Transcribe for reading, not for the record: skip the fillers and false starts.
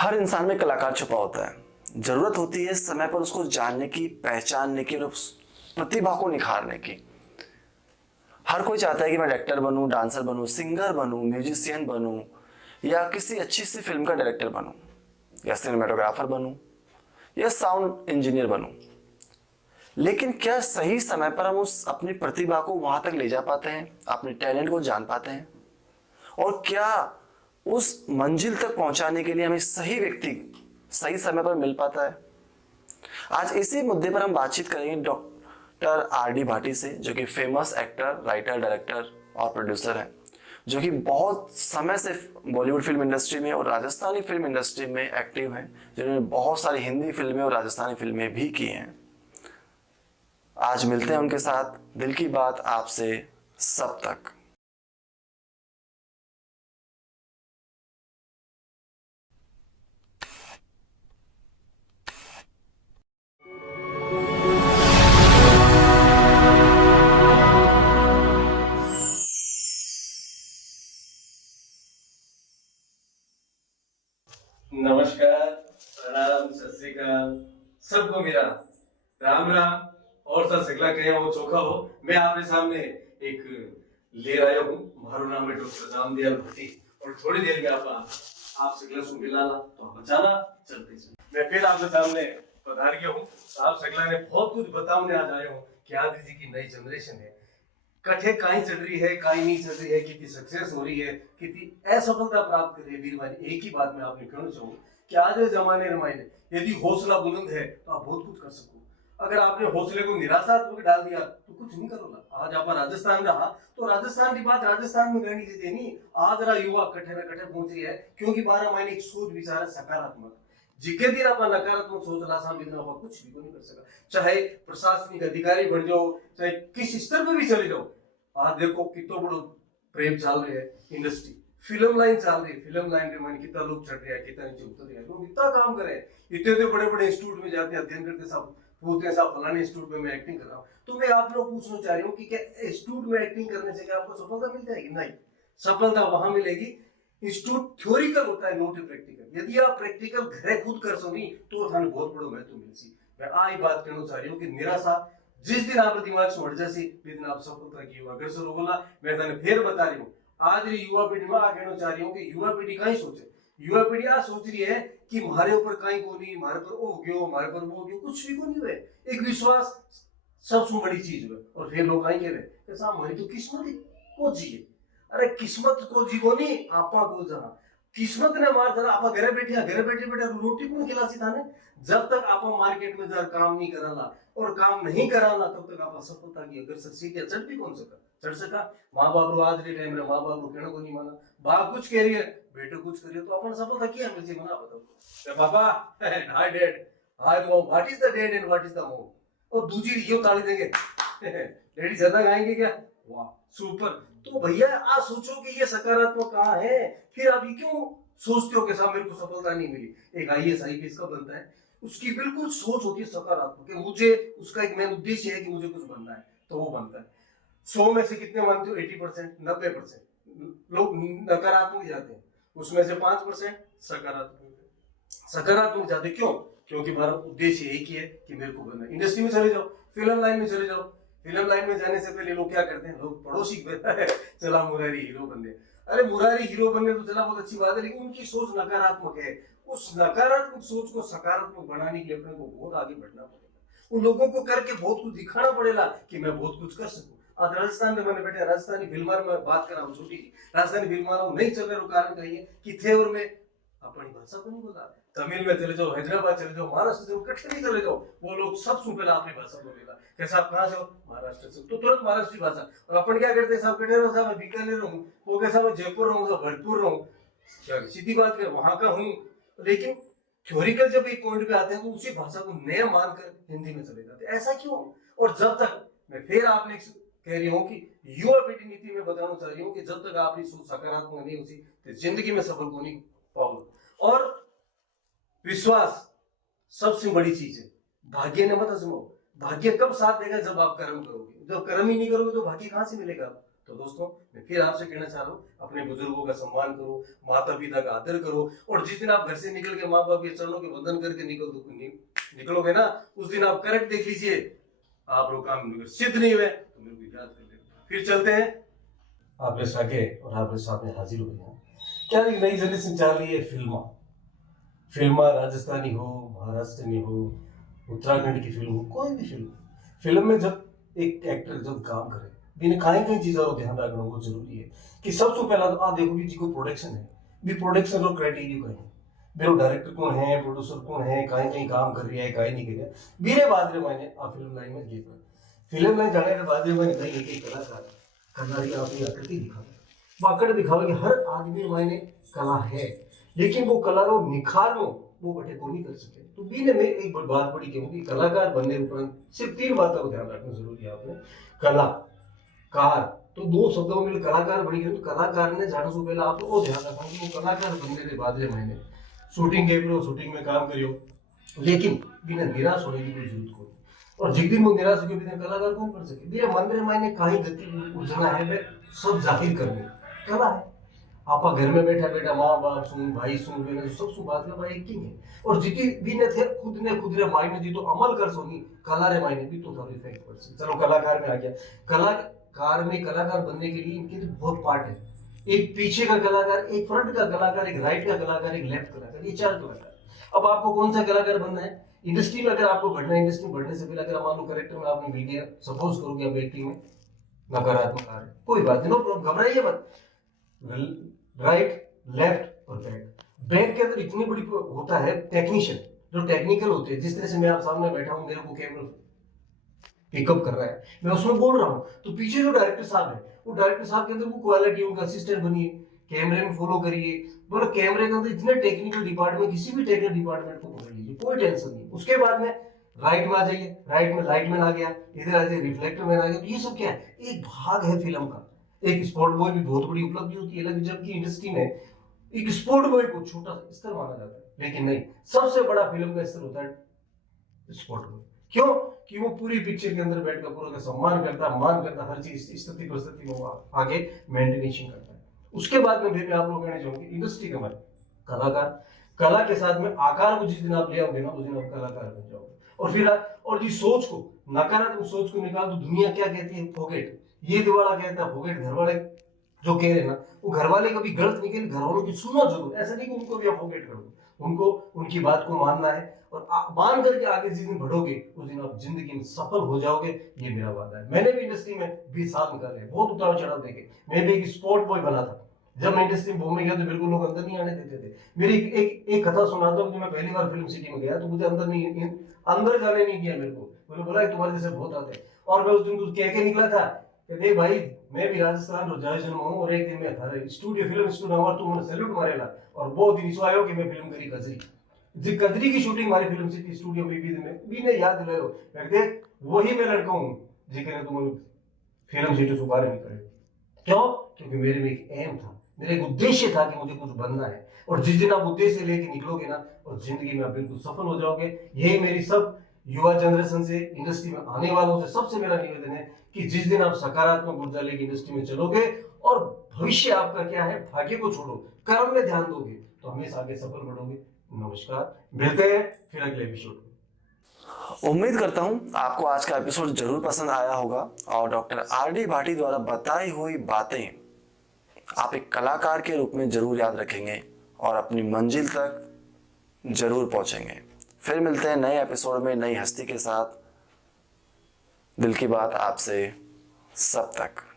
हर इंसान में कलाकार छुपा होता है। जरूरत होती है समय पर उसको जानने की, पहचानने की और उस प्रतिभा को निखारने की। हर कोई चाहता है कि मैं डायरेक्टर बनूं, डांसर बनूं, सिंगर बनूं, म्यूजिशियन बनूं, या किसी अच्छी सी फिल्म का डायरेक्टर बनूं, या सिनेमेटोग्राफर बनूं, या साउंड इंजीनियर बनूं। लेकिन क्या सही समय पर हम उस अपनी प्रतिभा को वहां तक ले जा पाते हैं, अपने टैलेंट को जान पाते हैं? और क्या उस मंजिल तक पहुंचाने के लिए हमें सही व्यक्ति सही समय पर मिल पाता है? आज इसी मुद्दे पर हम बातचीत करेंगे डॉक्टर आर डी भाटी से, जो कि फेमस एक्टर, राइटर, डायरेक्टर और प्रोड्यूसर हैं, जो कि बहुत समय से बॉलीवुड फिल्म इंडस्ट्री में और राजस्थानी फिल्म इंडस्ट्री में एक्टिव हैं, जिन्होंने बहुत सारी हिंदी फिल्में और राजस्थानी फिल्में भी की हैं। आज मिलते हैं उनके साथ, दिल की बात आपसे सब तक। नमस्कार, प्रणाम, सत श्री अकाल। सबको मेरा राम राम। और सर सिगला कहे वो चोखा हो। मैं आपके सामने एक ले आया हूँ। मारो नाम है डॉक्टर रामदयाल भट्टी। और थोड़ी देर में आप सिगला से मिलाना तो आप बचाना चलते चलते। मैं फिर आपके सामने पधार गया हूँ। आप सिगला ने बहुत कुछ बताने आज आया हूँ कि आदि जी की नई जनरेशन है, कठे काई चल रही है, काई नहीं चल रही है, कितनी सक्सेस हो रही है, कितनी असफलता प्राप्त कर रही है। वीर भाई, एक ही बात मैं आपने कहना चाहूँ कि आज के जमाने में यदि हौसला बुलंद है तो आप बहुत कुछ कर सको। अगर आपने हौसले को निराशात्मक डाल दिया तो कुछ नहीं करोगा। आज आप राजस्थान रहा तो राजस्थान की बात राजस्थान में करनी चाहिए नहीं। आज रहा युवा कठे न कठे पहुंच रही है, क्योंकि 12 महीने एक सोच विचार है सकारात्मक। जिके दिन आप नकारात्मक सोच लासा भी आप कुछ भी नहीं कर सका। चाहे प्रशासनिक अधिकारी बन जाओ, चाहे किस स्तर पर भी चले जाओ। आज देखो कितना बड़ो प्रेम चल रहे है, इंडस्ट्री फिल्म लाइन चल रही है। फिल्म लाइन के मायने कितना लोग चढ़ रहे हैं, कितना नीचे उतर रहे हैं, लोग इतना काम कर रहे हैं। इतने बड़े बड़े इंस्टीट्यूट में जाते हैं, अध्ययन करते, सब पूछते हैं साहब फलाने इंस्टीट्यूट में मैं एक्टिंग कर रहा हूँ। तो मैं आप लोग पूछना चाह रही हूँ कि क्या इंस्टीट्यूट में एक्टिंग करने से क्या आपको सफलता मिल जाएगी? नहीं, सफलता वहां मिलेगी। इंस्टीट्यूट थ्योरिकल होता है, नोट प्रैक्टिकल। यदि आप प्रैक्टिकल घरे खुद कर सो तो थाने बहुत बड़ो महत्व मिलसी। मैं आई बात कहना चाह रही हूँ कि निराशा जिस दिन आप दिमाग से उड़ जासी, जिस दिन आप सफलता की युवा अग्रसर हो बोला। मैं थाने फिर बता रही हूँ, आज री युवा पीढ़ी में आ कहना चाह रही हूँ कि युवा पीढ़ी कहीं सोचे। युवा पीढ़ी आ सोच रही है कि हमारे ऊपर कहीं को नहीं, हमारे पर ओ गयो, हमारे पर वो गयो, कुछ भी को नहीं हुए। एक विश्वास सबसे बड़ी चीज है। और फिर लोग कहीं कह रहे कि साहब हमारी तो किस्मत ही को जिए। अरे किस्मत को जीवो नहीं, आपा को जहाँ किस्मत ने मार जरा आप घरे बैठे रोटी कौन खिलासी थाने। जब तक आप मार्केट में जरा काम नहीं कराला और काम नहीं कराला, तब तक आप सफलता की अगर सीढ़ियां चढ़ भी कौन सका, चढ़ सका। माँ बाप रो आज के टाइम में माँ बाप रो कहना को नहीं माना। बाप कुछ कह रही है, बेटो कुछ करिए, तो अपन सफलता किया मिलती मना बताओ। पापा hi dad, hi mom, what is the dad and what is the mom. और दूसरी यो ताली देंगे डैडी ज्यादा गाएंगे क्या? वाह सुपर। तो भैया आप सोचो कि ये सकारात्मक कहाँ है। फिर आप ये क्यों सोचते हो कि साहब मेरे को सफलता नहीं मिली? एक आईएएस आईपीएस का बनता है, उसकी बिल्कुल सोच होती है सकारात्मक कि मुझे उसका एक मेन उद्देश्य है कि मुझे कुछ बनना है, तो वो बनता है। 100 में से कितने मानते हो? 80%, 90% लोग नकारात्मक जाते हैं, उसमें से 5% सकारात्मक जाते। क्यों? क्योंकि हमारा उद्देश्य एक ही है कि मेरे को बनना है। इंडस्ट्री में चले जाओ, फिल्म लाइन में चले जाओ, फिल्म लाइन में जाने से पहले लोग क्या करते हैं? लोग पड़ोसी चला मुरारी हीरो बनने। अरे मुरारी हीरो बनने तो चला बहुत अच्छी बात है, लेकिन उनकी सोच नकारात्मक है। उस नकारात्मक सोच को सकारात्मक बनाने के लिए अपने को बहुत आगे बढ़ना पड़ेगा। उन लोगों को करके बहुत कुछ दिखाना पड़ेगा कि मैं बहुत कुछ कर सकूं। आज राजस्थान में मैंने बैठे राजस्थानी फिल्म में बात कर रहा हूँ, छोटी राजस्थानी फिल्म नहीं चल रहे, कारण कहिए कि थे और में अपनी भाषा को नहीं बोला। तमिल में चले जाओ, हैदराबाद चले जाओ, महाराष्ट्र चले जाओ, कठिन चले जाओ, वो लोग सबसे पहले अपनी भाषा बोलेगा। कैसा आप कहाँ से हो? महाराष्ट्र से, तो तुरंत महाराष्ट्री भाषा। और अपन क्या करते हैं? साहब कटेर साहब मैं बीकानेर रहूं, वो कैसा मैं जयपुर रहूं, साहब भरतपुर रहूं। क्या सीधी बात है, वहां का हूँ। लेकिन थ्योरिकल जब एक पॉइंट पे आते हैं तो उसी भाषा को नया मानकर हिंदी में चले जाते हैं। ऐसा क्यों? और जब तक मैं फिर आपने कह रही हूँ कि युवा पीढ़ी नीति में बताना चाह रही हूँ कि जब तक आपकी सोच सकारात्मक नहीं होती तो जिंदगी में सफल होने पाओगे। और विश्वास सबसे बड़ी चीज है। भाग्य ने मत आजमाओ। भाग्य कब साथ देगा? जब आप कर्म करोगे। जब कर्म ही नहीं करोगे तो भाग्य कहां से मिलेगा? तो दोस्तों मैं फिर आपसे कहना चाह रहा हूँ, अपने बुजुर्गों का सम्मान करो, माता पिता का आदर करो, और जिस दिन आप घर से निकल के माँ बाप के चरणों के वंदन करके निकलोगे ना, उस दिन आप करेक्ट देख लीजिए, आप लोग काम सिद्ध नहीं हुए तो मेरे को याद कर लेना। फिर चलते हैं, आपके सके और आपके सामने हाजिर हो गया। क्या एक नई जनरेशन चल रही है, फिल्मा राजस्थानी हो, महाराष्ट्रनी हो, उत्तराखंड की फिल्म हो, कोई भी फिल्म में जब एक एक्टर जब काम करे, बिना कई चीजों का ध्यान रखना बहुत जरूरी है। कि सबसे पहला तो आप देखो कि जी को प्रोडक्शन है, भी प्रोडक्शन और क्राइटेरिया का है, मेरे डायरेक्टर कौन है, प्रोड्यूसर कौन है, कहीं काम कर रही है, कहीं नहीं कर रहा है। मेरे बाद में मैंने आप फिल्म लाइन में गए, फिल्म लाइन जाने के बाद में मैंने कहीं एक कलाकार कलाकारी अपनी आकृति दिखावे, दिखावे कि हर आदमी मैंने कला है, लेकिन वो कला को निखारो वो बटे को नहीं कर सके। तो बीने में एक बात बड़ी कहूँगी, कलाकार बनने उपरांत सिर्फ 3 बातों को ध्यान रखना जरूरी है आपने। कला कार तो 2 शब्दों में कलाकार बनी गए, तो कलाकार ने जाने से पहले आप वो ध्यान रखना कि वो कलाकार बनने के बाद मैंने शूटिंग के शूटिंग में काम करियो, लेकिन बिना निराश होने की कोई जरूरत को। और जिस दिन वो निराश हो बिना कलाकार कौन कर सके। मेरे मन में मैंने कहीं गति उजना है, मैं सब जाहिर करनी कला है। आपा घर में बैठा माँ बाप सुन, भाई सुन, बहन सब सु बात का भाई एक्टिंग है। और जितनी भी ने थे खुद रे मायने जी तो अमल कर सोनी कला रे मायने भी तो थोड़ी इफेक्ट पड़ सी। चलो कलाकार में आ गया। कलाकार में कलाकार बनने के लिए इनके तो बहुत पार्ट है, एक पीछे का कलाकार, एक फ्रंट का कलाकार, एक राइट का कलाकार, एक लेफ्ट कलाकार, ये 4 कलाकार। अब आपको कौन सा कलाकार बनना है इंडस्ट्री में? अगर आपको बढ़ना है, इंडस्ट्री में बढ़ने से पहले अगर मान लो कैरेक्टर में आपने मिल गया, सपोज करो कि आप एक्टिंग में नकारात्मक आ रहे, कोई बात नहीं, नो प्रॉब्लम, घबराइए मत। राइट, लेफ्ट और बैक के अंदर इतनी बड़ी होता है टेक्नीशियन, जो टेक्निकल होते हैं। जिस तरह से मैं आप सामने बैठा हूँ, मेरे को कैमरा पिकअप कर रहा है, मैं उसमें बोल रहा हूँ, तो पीछे जो डायरेक्टर साहब है, वो डायरेक्टर साहब के अंदर वो क्वालिटी, उनका असिस्टेंट बनिए, कैमरे में फॉलो करिए। बोलो कैमरे के अंदर इतने टेक्निकल डिपार्टमेंट, किसी भी टेक्निकल डिपार्टमेंट को पकड़ लीजिए, कोई टेंशन नहीं। उसके बाद में राइट में आ जाइए, राइट में लाइट मैन आ गया, इधर आ जाइए रिफ्लेक्टर मैन आ गया। तो ये सब क्या है, एक भाग है फिल्म का। एक स्पॉट बॉय भी बहुत बड़ी उपलब्धि होती है, लेकिन जबकि इंडस्ट्री में एक स्पॉट बॉय को छोटा स्तर माना जाता है, लेकिन नहीं, सबसे बड़ा फिल्म का स्तर होता है स्पॉट बॉय। क्यों? कि वो पूरी पिक्चर के अंदर बैठकर पूरा का सम्मान करता, मान करता, हर चीज स्थिति परिस्थिति में वो आगे मेंटेनेशन करता है। उसके बाद में फिर आप लोग कहना चाहूंगे इंडस्ट्री के बारे में, कलाकार, कला के साथ में आकार को जिस दिन आप ले आओगे ना, उस दिन आप कलाकार बन जाओगे। और फिर और जिस सोच को, नकारात्मक सोच को निकाल दो। दुनिया क्या कहती है, फॉरगेट, ये दिवाला कहता है फॉरगेट। घर वाले जो कह रहे हैं ना, वो घर वाले कभी गलत नहीं कह, घर वालों की सुनो जरूर, ऐसा नहीं कि उनको भी आप फॉरगेट कर दो, उनको उनकी बात को मानना है। और मान करके आगे जिस दिन बढ़ोगे, उस दिन आप जिंदगी में सफल हो जाओगे, ये मेरा वादा है। मैंने भी इंडस्ट्री में 20 साल निकाले, बहुत उतार चढ़ाव देखे। मैं भी एक स्पोर्ट बॉय बना था। जब मैं इंडस्ट्री में घूमने गया तो बिल्कुल लोग अंदर नहीं आने देते थे। मेरी एक कथा सुनाता हूँ कि मैं पहली बार फिल्म सिटी में गया तो मुझे अंदर जाने नहीं दिया मेरे को। मैंने बोला तुम्हारे जैसे बहुत आते हैं। और मैं उस दिन कुछ कह के निकला था कि देख भाई, मैं भी राजस्थान रोजाई जन्म हूँ, और एक दिन मैं था स्टूडियो फिल्म स्टूडियो और तुम सैल्यूट मारेला। और वो दिन इसो आयो कि मैं फिल्म करी कजरी, जी कजरी की शूटिंग हमारी फिल्म सिटी स्टूडियो में भी ने याद दिलायो। देख वही मैं लड़का हूँ जिसने तुम फिल्म सिटी से बाहर निकले। क्यों? क्योंकि मेरे में एक एम था, मेरा एक उद्देश्य था कि मुझे कुछ बनना है। और जिस दिन आप उद्देश्य लेके निकलोगे ना, और जिंदगी में आप बिल्कुल सफल हो जाओगे। यही मेरी सब युवा जनरेशन से, इंडस्ट्री में आने वालों से सबसे मेरा निवेदन है कि जिस दिन आप सकारात्मक ऊर्जा लेके इंडस्ट्री में चलोगे, और भविष्य आपका क्या है, भाग्य को छोड़ो, कर्म में ध्यान दोगे, तो हमेशा आगे सफल बढ़ोगे। नमस्कार, मिलते हैं फिर अगले एपिसोड में। उम्मीद करता हूं आपको आज का एपिसोड जरूर पसंद आया होगा, और डॉक्टर आर.डी. भाटी द्वारा बताई हुई बातें आप एक कलाकार के रूप में जरूर याद रखेंगे और अपनी मंजिल तक जरूर पहुंचेंगे। फिर मिलते हैं नए एपिसोड में नई हस्ती के साथ। दिल की बात आपसे सब तक।